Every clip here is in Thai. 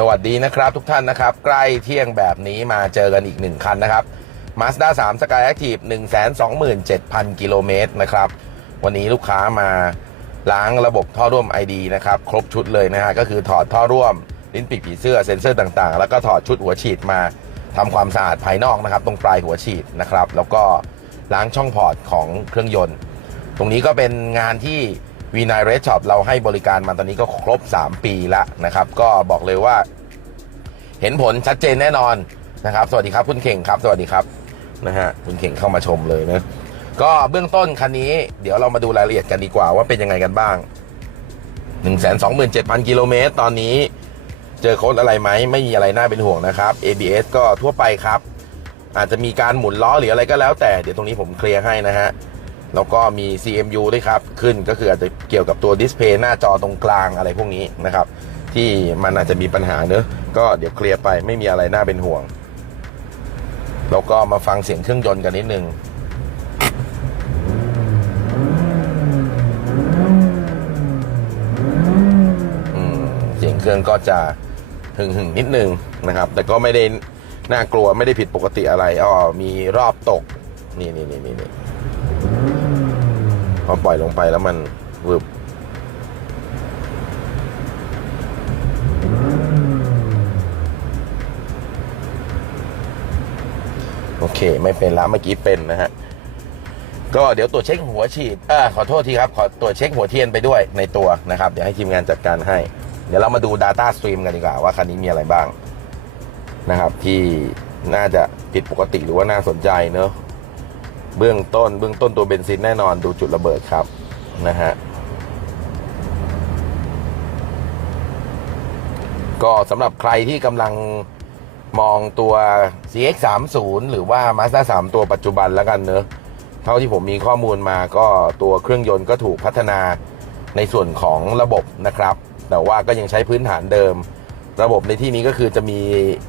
สวัสดีนะครับทุกท่านนะครับ ใกล้เที่ยงแบบนี้มาเจอกันอีกหนึ่งคันนะครับ Mazda 3 Sky Active 127,000 กิโลเมตรนะครับ วันนี้ลูกค้ามาล้างระบบท่อร่วม ID นะครับ ครบชุดเลยนะฮะ ก็คือถอดท่อร่วม ลิ้นปีกผีเสื้อเซ็นเซอร์ต่างๆ แล้วก็ถอดชุดหัวฉีดมาทำความสะอาดภายนอกนะครับ ตรงปลายหัวฉีดนะครับ แล้วก็ล้างช่องพอร์ตของเครื่องยนต์ ตรงนี้ก็เป็นงานที่ v ีน Red Shop เราให้บริการมาตอนนี้ก็ครบ 3 ปีละนะครับ ก็บอกเลยว่า เห็นผลชัดเจนแน่นอนนะครับ สวัสดีครับคุณเข่งครับ สวัสดีครับนะฮะคุณเข่งเข้ามาชมเลยนะก็เบื้องต้นคันนี้เดี๋ยวเรามาดูรายละเอียดกันดีกว่าว่าเป็นยังไงกันบ้าง 127,000กิโลเมตรตอนนี้ เจอโค้ดอะไรไหมไม่มีอะไรน่าเป็นห่วงนะครับ ABS ก็ทั่วไปครับ อาจจะมีการหมุนล้อหรืออะไรก็แล้วแต่เดี๋ยวตรงนี้ผมเคลียร์ให้นะฮะ แล้วก็มี CMU ด้วยครับ ขึ้นก็คืออาจจะเกี่ยวกับตัวดิสเพย์หน้าจอตรงกลางอะไรพวกนี้นะครับ ที่มันอาจจะมีปัญหาเนอะก็เดี๋ยวเคลียร์ไปไม่มีอะไรน่าเป็นห่วง แล้วก็มาฟังเสียงเครื่องยนต์กันนิดนึงเสียงเครื่องก็จะหึ่งหึ่งนิดนึงนะครับ แต่ก็ไม่ได้น่ากลัวไม่ได้ผิดปกติอะไรอ๋อมีรอบตก นี่นี่นี่นี่นี่ พอปล่อยลงไปแล้วมันวึบโอเค ไม่เป็นล้วเมื่อกี้เป็นนะฮะ ก็เดี๋ยวตรวจเช็คหัวฉีดเออขอโทษทีครับ ขอตรวจเช็คหัวเทียนไปด้วยในตัวนะครับ เดี๋ยวให้ทีมงานจัดการให้ เดี๋ยวเรามาดู Data Stream กันดีกว่าว่าคันนี้มีอะไรบ้างนะครับ ที่น่าจะผิดปกติหรือว่าน่าสนใจเนอะ เบื้องต้น เบื้องต้นตัวเบนซินแน่นอนดูจุดระเบิดครับนะฮะก็สำหรับใครที่กำลังมองตัว CX30 หรือว่า Mazda 3 ตัวปัจจุบันแล้วกันเนอะเท่าที่ผมมีข้อมูลมาก็ตัวเครื่องยนต์ก็ถูกพัฒนาในส่วนของระบบนะครับ แต่ว่าก็ยังใช้พื้นฐานเดิม ระบบในที่นี้ก็คือจะมี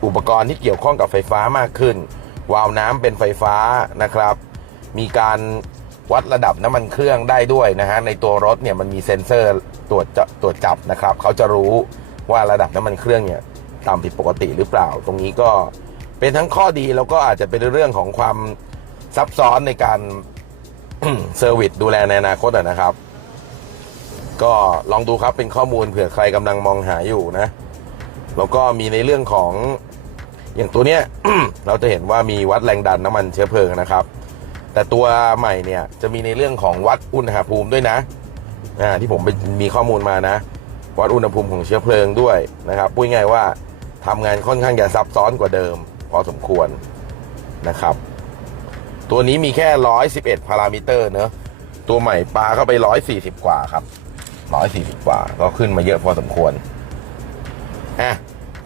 อุปกรณ์ที่เกี่ยวข้องกับไฟฟ้ามากขึ้น วาล์วน้ำเป็นไฟฟ้านะครับ มีการวัดระดับน้ำมันเครื่องได้ด้วยนะฮะในตัวรถเนี่ยมันมีเซ็นเซอร์ตรวจจะตรวจจับนะครับเขาจะรู้ว่าระดับน้ำมันเครื่องเนี่ยต่ำผิดปกติหรือเปล่า ตรงนี้ก็เป็นทั้งข้อดีแล้วก็อาจจะเป็นเรื่องของความซับซ้อนในการเซอร์วิสดูแลในอนาคตนะครับ ก็ลองดูครับเป็นข้อมูลเผื่อใครกำลังมองหาอยู่นะ แล้วก็มีในเรื่องของอย่างตัวเนี้ยเราจะเห็นว่ามีวัดแรงดันน้ำมันเชื้อเพลิงนะครับ แต่ตัวใหม่เนี่ยจะมีในเรื่องของวัดอุณหภูมิด้วยนะอ่าที่ผมไปมีข้อมูลมานะ วัดอุณหภูมิของเชื้อเพลิงด้วยนะครับพูดง่ายว่าทำงานค่อนข้างจะซับซ้อนกว่าเดิม พอสมควรนะครับ ตัวนี้มีแค่ 111พารามิเตอร์เนอะตัวใหม่ปลาเข้าไป 140 กว่าครับ 140 กว่า ก็ขึ้นมาเยอะพอสมควรอะ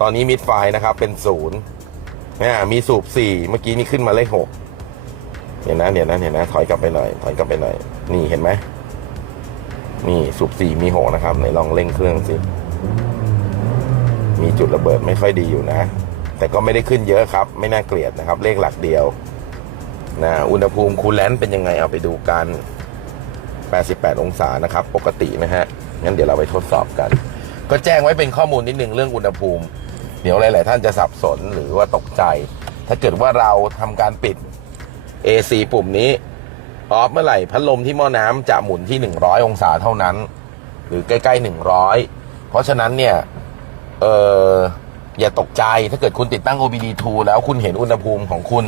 ตอนนี้มิดไฟนะครับเป็นศูนย์อ่ามีสูบ 4 เมื่อกี้นี่ขึ้นมาเลข6 เห็นนะเห็นนะเห็นนะถอยกลับไปหน่อยถอยกลับไปหน่อย นี่เห็นไหมนี่สูบ4มี6นะครับไหนลองเร่งเครื่องสิมีจุดระเบิดไม่ค่อยดีอยู่นะ แต่ก็ไม่ได้ขึ้นเยอะครับ ไม่น่าเกลียดนะครับ เลขหลักเดียวนะอุณหภูมิคูลแลนต์เป็นยังไงเอาไปดูกัน 88 องศานะครับ ปกตินะฮะ งั้นเดี๋ยวเราไปทดสอบกัน ก็แจ้งไว้เป็นข้อมูลนิดนึงเรื่องอุณหภูมิ เดี๋ยวหลาย ๆ ท่านจะสับสนหรือว่าตกใจ ถ้าเกิดว่าเราทำการปิด AC ปุ่มนี้ ออฟเมื่อไหร่พัดลมที่หม้อน้ำจะหมุนที่ 100 องศาเท่านั้น หรือใกล้ๆ 100 เพราะฉะนั้นเนี่ยเอออย่าตกใจถ้าเกิดคุณติดตั้ง OBD2 แล้วคุณเห็นอุณหภูมิของคุณ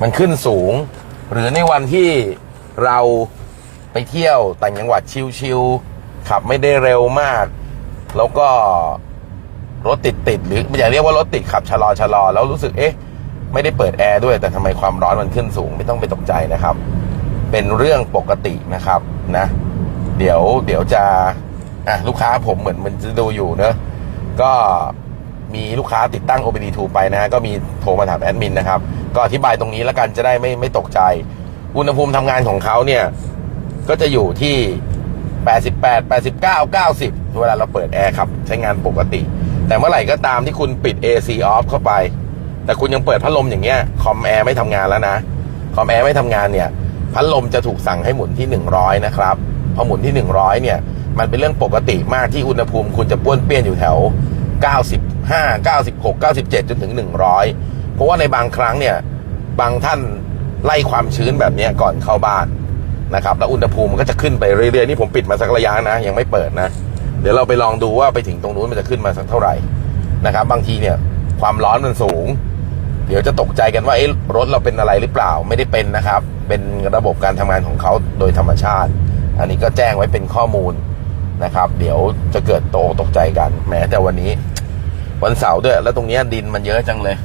มันขึ้นสูง หรือในวันที่เราไปเที่ยวต่างจังหวัดชิลๆขับไม่ได้เร็วมาก แล้วก็รถติดติดๆหรืออย่าเรียกว่ารถติดขับชะลอชะลอแล้วรู้สึกเอ๊ะ ไม่ได้เปิดแอร์ด้วยแต่ทำไมความร้อนมันขึ้นสูงไม่ต้องไปตกใจนะครับ เป็นเรื่องปกตินะครับนะ เดี๋ยวเดี๋ยวจะอะลูกค้าผมเหมือนมันจะดูอยู่เนอะก็มีลูกค้าติดตั้ง OBD2 ไปนะฮะก็มีโทรมาถามแอดมินนะครับ ก็อธิบายตรงนี้แล้วกันจะได้ไม่ไม่ตกใจ อุณหภูมิทำงานของเขาเนี่ย ก็จะอยู่ที่ 88 89 90 เวลาเราเปิดแอร์ครับ ใช้งานปกติ แต่เมื่อไหร่ก็ตามที่คุณปิด AC off เข้าไป แต่คุณยังเปิดพัดลมอย่างเงี้ยคอมแอร์ไม่ทำงานแล้วนะคอมแอร์ไม่ทำงานเนี่ย พัดลมจะถูกสั่งให้หมุนที่ 100 นะครับ พอหมุนที่ 100 เนี่ย มันเป็นเรื่องปกติมากที่อุณหภูมิ คุณจะป้วนเปี้ยนอยู่แถว 95 96 97 จนถึง 100 เพราะว่าในบางครั้งเนี่ย บางท่านไล่ความชื้นแบบนี้ก่อนเข้าบ้านนะครับ แล้วอุณหภูมิมันก็จะขึ้นไปเรื่อยๆ นี่ผมปิดมาสักระยะนะ ยังไม่เปิดนะ เดี๋ยวเราไปลองดูว่าไปถึงตรงนู้นมันจะขึ้นมาสักเท่าไหร่นะครับ บางทีเนี่ยความร้อนมันสูง เดี๋ยวจะตกใจกันว่าเอ๊ะรถเราเป็นอะไรหรือเปล่าไม่ได้เป็นนะครับ เป็นระบบการทำงานของเขาโดยธรรมชาติ อันนี้ก็แจ้งไว้เป็นข้อมูลนะครับ เดี๋ยวจะเกิดโตตกใจกันแม้แต่วันนี้ วันเสาร์ด้วย แล้วตรงนี้ดินมันเยอะจังเลย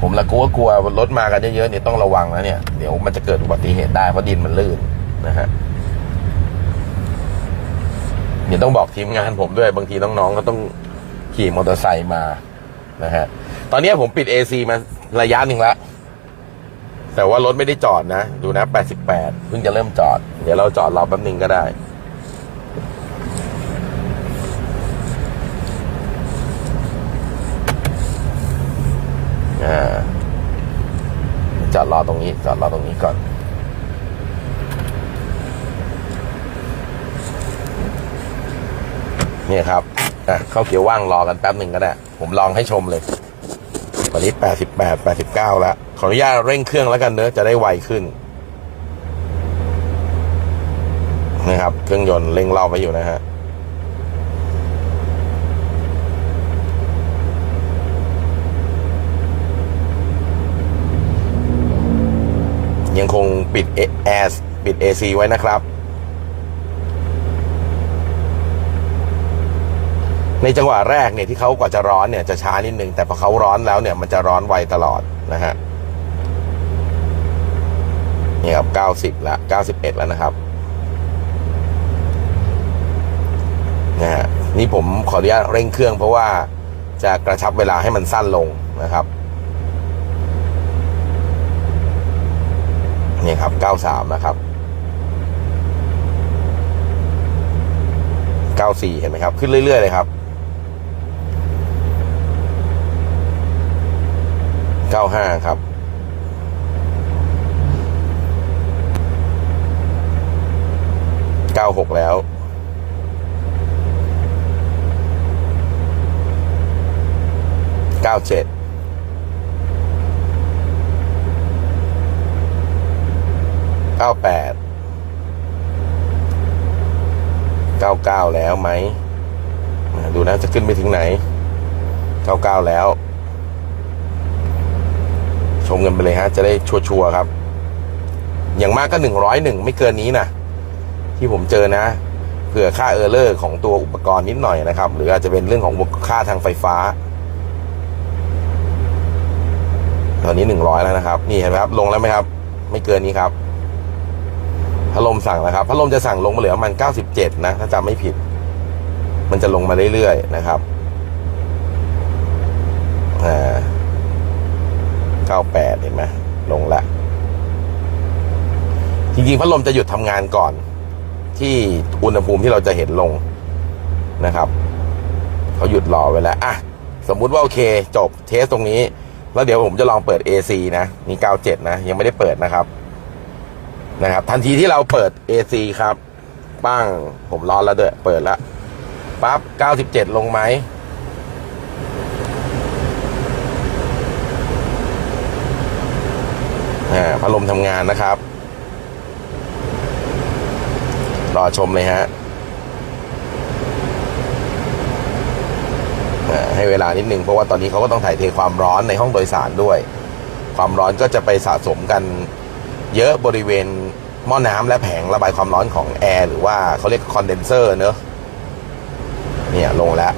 ผมละกลัวกลัวรถมากันเยอะๆเนี่ยต้องระวังนะเนี่ยเดี๋ยวมันจะเกิดอุบัติเหตุได้เพราะดินมันลื่นนะฮะเดี๋ยวต้องบอกทีมงานผมด้วยบางทีน้องๆก็ต้องขี่มอเตอร์ไซค์มา นะฮะ ตอนนี้ผมปิด AC มาระยะหนึ่งแล้ว แต่ว่ารถไม่ได้จอดนะ ดูนะ 88 เพิ่งจะเริ่มจอด เดี๋ยวเราจอดรอแป๊บหนึงก็ได้ จอดรอตรงนี้ จอดรอตรงนี้ก่อนเนี่ยครับ อะ เข้าเกียร์ว่างรอกันแป๊บหนึ่งก็ได้ ผมลองให้ชมเลยวันนี้88 89แล้ว ขออนุญาตเร่งเครื่องแล้วกันเนอะจะได้ไวขึ้น นะครับ เครื่องยนต์เร่งเรอบไวอยู่นะฮะยังคงปิดแอร์ปิด AC ไว้นะครับ ในจังหวะแรกเนี่ยที่เขากว่าจะร้อนเนี่ยจะช้านิดนึงแต่พอเขาร้อนแล้วเนี่ยมันจะร้อนไวตลอดนะฮะนี่ครับ90แล้ว91แล้วนะครับนะฮะนี่ผมขออนุญาตเร่งเครื่องเพราะว่าจะกระชับเวลาให้มันสั้นลงนะครับนี่ครับ 93 นะครับ 94 เห็นไหมครับ ขึ้นเรื่อย ๆ เลยครับ 95 ครับ 96 แล้ว97เจ็ดเก้าแปดเก้าเก้าแล้วไหม ดูนะจะขึ้นไปถึงไหนเก้าเก้าแล้ว ชมกันไปเลยฮะ จะได้ชัวร์ๆครับ อย่างมากก็หนึ่งร้อยหนึ่งไม่เกินนี้นะที่ผมเจอนะเผื่อค่าเออร์เลอร์ของตัวอุปกรณ์นิดหน่อยนะครับ หรืออาจจะเป็นเรื่องของค่าทางไฟฟ้า ตอนนี้หนึ่งร้อยแล้วนะครับ นี่เห็นไหมครับ ลงแล้วไหมครับ ไม่เกินนี้ครับพัดลมสั่งนะครับพัดลมจะสั่งลงมาเหลือประมัน97นะถ้าจำไม่ผิด มันจะลงมาเรื่อยๆนะครับอ่า 98 เห็นไหมลงละ จริงๆ พัดลมจะหยุดทำงานก่อน ที่อุณหภูมิที่เราจะเห็นลงนะครับเขาหยุดรอไว้แล้ว อะ สมมุติว่าโอเค จบเทสตรงนี้ แล้วเดี๋ยวผมจะลองเปิด AC นะนี่97 นะ ยังไม่ได้เปิดนะครับ นะครับ ทันทีที่เราเปิด AC ครับ ปั้ง ผมร้อนแล้วเด้วยเปิดแล้วปั๊บ97 ลงไหม อ่า พัดลมทำงานนะครับ รอชมเลยฮะให้เวลานิดนึงเพราะว่าตอนนี้เขาก็ต้องถ่ายเทความร้อนในห้องโดยสารด้วย ความร้อนก็จะไปสะสมกันเยอะบริเวณหม้อน้ำและแผงระบายความร้อนของแอร์หรือว่าเขาเรียกคอนเดนเซอร์เนอะเนี่ยลงแล้ว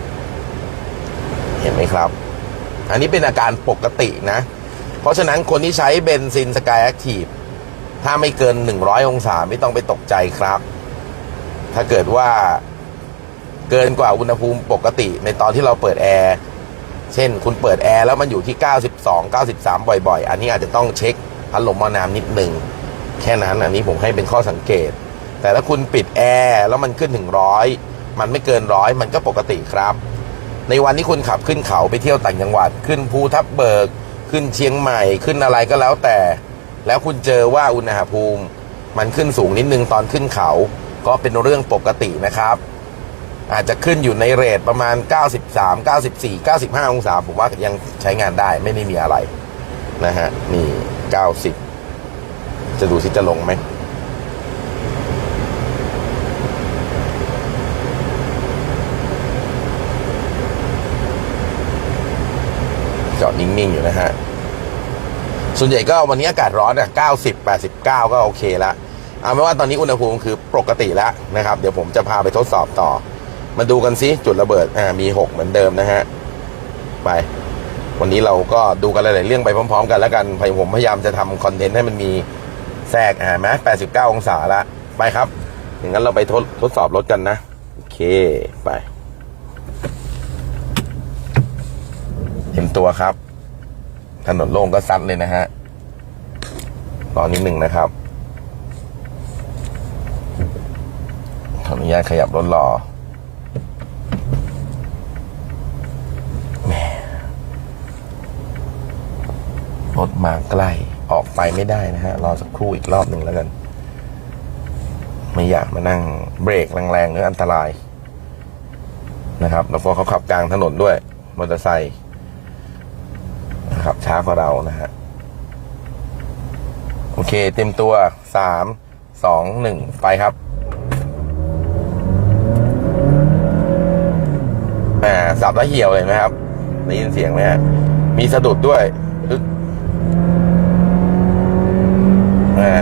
เห็นไหมครับ อันนี้เป็นอาการปกตินะ เพราะฉะนั้นคนที่ใช้เบนซินสกายแอคทีฟถ้าไม่เกิน 100 องศาไม่ต้องไปตกใจครับ ถ้าเกิดว่าเกินกว่าอุณหภูมิปกติในตอนที่เราเปิดแอร์ เช่น คุณเปิดแอร์แล้วมันอยู่ที่ 92 93 บ่อยๆ อันนี้อาจจะต้องเช็คพัดลมหม้อน้ำนิดนึงแค่นั้นอันนี้ผมให้เป็นข้อสังเกต แต่ถ้าคุณปิดแอร์แล้วมันขึ้นถึงร้อยมันไม่เกินร้อยมันก็ปกติครับ ในวันที่คุณขับขึ้นเขาไปเที่ยวต่างจังหวัดขึ้นภูทับเบิก ขึ้นเชียงใหม่ขึ้นอะไรก็แล้วแต่ แล้วคุณเจอว่าอุณหภูมิ มันขึ้นสูงนิดนึงตอนขึ้นเขา ก็เป็นเรื่องปกตินะครับ อาจจะขึ้นอยู่ในเรทประมาณ 93 94 95 องศาผมว่ายังใช้งานได้ไม่ได้มีอะไรนะฮะนี่ 90 จะดูสิจะลงไหมจอดนิ่ง ๆ อยู่นะฮะ ส่วนใหญ่ก็วันนี้อากาศร้อนอะ90 89 ก็โอเคละเอาไม่ว่าตอนนี้อุณหภูมิคือปกติแล้วนะครับ เดี๋ยวผมจะพาไปทดสอบต่อ มาดูกันซิจุดระเบิดอ่ามี 6 เหมือนเดิมนะฮะ ไป วันนี้เราก็ดูกันหลายๆเรื่องไปพร้อม ๆ กันแล้วกันผมพยายามจะทำคอนเทนต์ให้มันมีแทรกอ่าไหม89 องศาละไปครับอย่างนั้นเราไปทดทดสอบรถกันนะ โอเคไปเต็มตัวครับ ถนนโล่งก็ซัดเลยนะฮะรอนิดหนึ่งนะครับขออนุญาตขยับรถรอรถมาใกล้ออกไปไม่ได้นะฮะ รอสักครู่อีกรอบหนึ่งแล้วกัน ไม่อยากมานั่งเบรกแรงๆหรืออันตรายนะครับ แล้วก็เขาขับกลางถนนด้วยมอเตอร์ไซค์ นะครับช้ากว่าเรานะฮะโอเค เต็มตัวสามสองหนึ่งไปครับอ่าสับแล้วเหี่ยวเลยไหมครับได้ยินเสียงไหมฮะมีสะดุดด้วยอึ๊กอ่า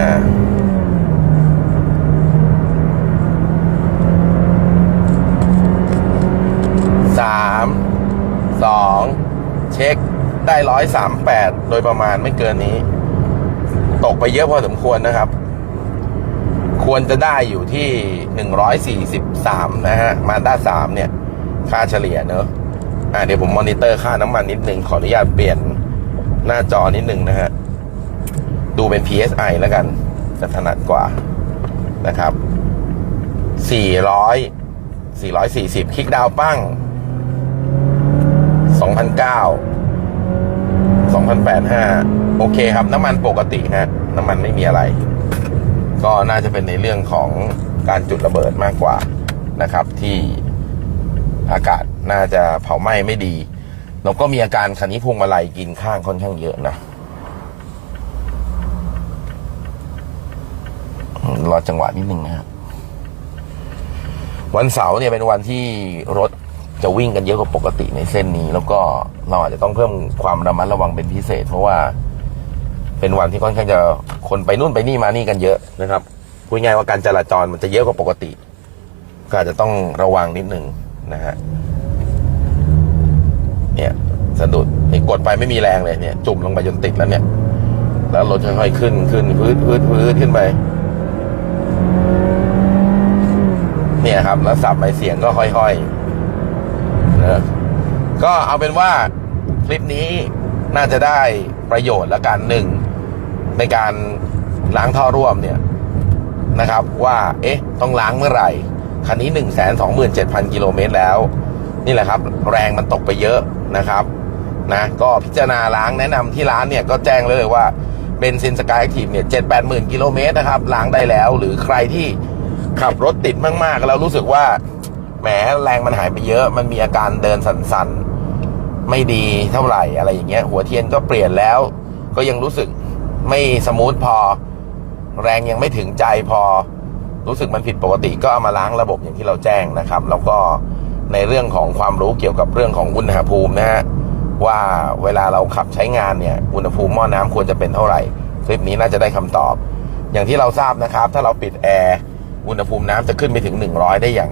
สามสองเช็ค ได้ร้อยสามแปดโดยประมาณไม่เกินนี้ ตกไปเยอะพอสมควรนะครับ ควรจะได้อยู่ที่หนึ่งร้อยสี่สิบสามนะฮะ มาด้าสามเนี่ย ค่าเฉลี่ยเนอะอ่าเดี๋ยวผมมอนิเตอร์ค่าน้ำมันนิดนึง ขออนุญาตเปลี่ยนหน้าจอนิดนึงนะฮะ ดูเป็น PSI แล้วกันจะถนัดกว่านะครับสี่ร้อยสี่ร้อยสี่สิบคลิกดาวปั้งสองพันเก้า 2085 โอเคครับ น้ำมันปกติฮะ น้ำมันไม่มีอะไร ก็น่าจะเป็นในเรื่องของการจุดระเบิดมากกว่านะครับ ที่อากาศน่าจะเผาไหม้ไม่ดีแล้วก็มีอาการคันนี้พวงมาลัยกินข้างค่อนข้างเยอะนะรอจังหวะนิดนึงนะครับวันเสาร์เนี่ยเป็นวันที่รถ จะวิ่งกันเยอะกว่าปกติในเส้นนี้ แล้วก็เราอาจจะต้องเพิ่มความระมัดระวังเป็นพิเศษ เพราะว่า เป็นวันที่ค่อนข้างจะคนไปนู่นไปนี่มานี่กันเยอะนะครับพูดง่ายว่าการจราจรมันจะเยอะกว่าปกติ ก็อาจจะต้องระวังนิดหนึ่งนะฮะเนี่ยสะดุดนี่กดไปไม่มีแรงเลยเนี่ย จุ่มลงไปจนติดแล้วเนี่ย แล้วรถค่อยๆขึ้นขึ้นพื้นพื้นพื้นขึ้นไปเนี่ยครับ แล้วสับไปเสียงก็ค่อย ๆ นะก็เอาเป็นว่าคลิปนี้น่าจะได้ประโยชน์ละกันหนึ่งในการล้างท่อร่วมเนี่ยนะครับว่าเอ๊ะต้องล้างเมื่อไหร่ คันนี้ 1 2 7 0 0 0กิโลเมตรแล้ว นี่แหละครับ แรงมันตกไปเยอะนะครับนะก็พิจารณาล้างแนะนำที่ร้านเนี่ยก็แจ้งเลยว่าเบนซินสกายแอคทีฟเนี่ยเจ็ดแปดหมื่นกิโลเมตรนะครับ ล้างได้แล้ว หรือใครที่ขับรถติดมากๆ แล้วรู้สึกว่า แหมแรงมันหายไปเยอะ มันมีอาการเดินสั่นๆ ไม่ดีเท่าไหร่อะไรอย่างเงี้ย หัวเทียนก็เปลี่ยนแล้ว ก็ยังรู้สึกไม่สมูทพอ แรงยังไม่ถึงใจพอ รู้สึกมันผิดปกติก็เอามาล้างระบบอย่างที่เราแจ้งนะครับ แล้วก็ในเรื่องของความรู้เกี่ยวกับเรื่องของอุณหภูมินะฮะว่าเวลาเราขับใช้งานเนี่ยอุณหภูมิหม้อน้ำควรจะเป็นเท่าไหร่ คลิปนี้น่าจะได้คำตอบ อย่างที่เราทราบนะครับ ถ้าเราปิดแอร์อุณหภูมิน้ำจะขึ้นไปถึง 100 ได้อย่าง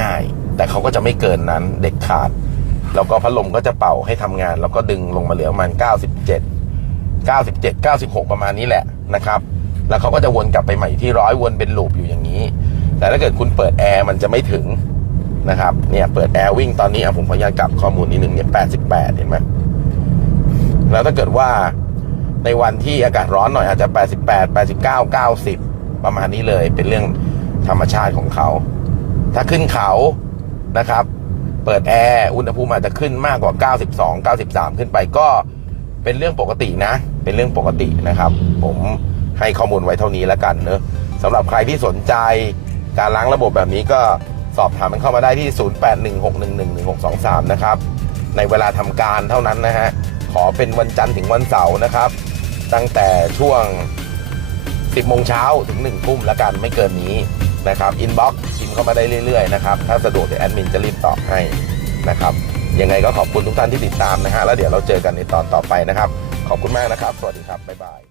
ง่ายๆ แต่เขาก็จะไม่เกินนั้นเด็ดขาด แล้วก็พัดลมก็จะเป่าให้ทำงาน แล้วก็ดึงลงมาเหลือประมาณ 97 97 96 ประมาณนี้แหละนะครับ แล้วเขาก็จะวนกลับไปใหม่ที่ร้อยวนเป็นลูปอยู่อย่างนี้ แต่ถ้าเกิดคุณเปิดแอร์มันจะไม่ถึงนะครับ เนี่ยเปิดแอร์วิ่งตอนนี้อะผมขออนุญาตกลับข้อมูลนิดนึงเนี่ย88 เห็นไหมแล้วถ้าเกิดว่าในวันที่อากาศร้อนหน่อยอาจจะ 88 89 90 ประมาณนี้เลยเป็นเรื่องธรรมชาติของเขา ถ้าขึ้นเขานะครับ เปิดแอร์อุณหภูมิอาจจะขึ้นมากกว่า 92 93 ขึ้นไปก็เป็นเรื่องปกตินะ เป็นเรื่องปกตินะครับ ผมให้ข้อมูลไว้เท่านี้แล้วกันเนอะสำหรับใครที่สนใจการล้างระบบแบบนี้ก็สอบถามมันเข้ามาได้ที่ 0816111623 นะครับ ในเวลาทำการเท่านั้นนะฮะ ขอเป็นวันจันทร์ถึงวันเสาร์นะครับ ตั้งแต่ช่วง 10โมงเช้าถึง 1 ทุ่มแล้วกันไม่เกินนี้นะครับ อินบ็อกซ์ เข้ามาได้เรื่อยๆนะครับถ้าสะดวกเดี๋ยวแอดมินจะรีบตอบให้นะครับยังไงก็ขอบคุณทุกท่านที่ติดตามนะฮะแล้วเดี๋ยวเราเจอกันในตอนต่อไปนะครับ ขอบคุณมากนะครับ สวัสดีครับบ๊ายบาย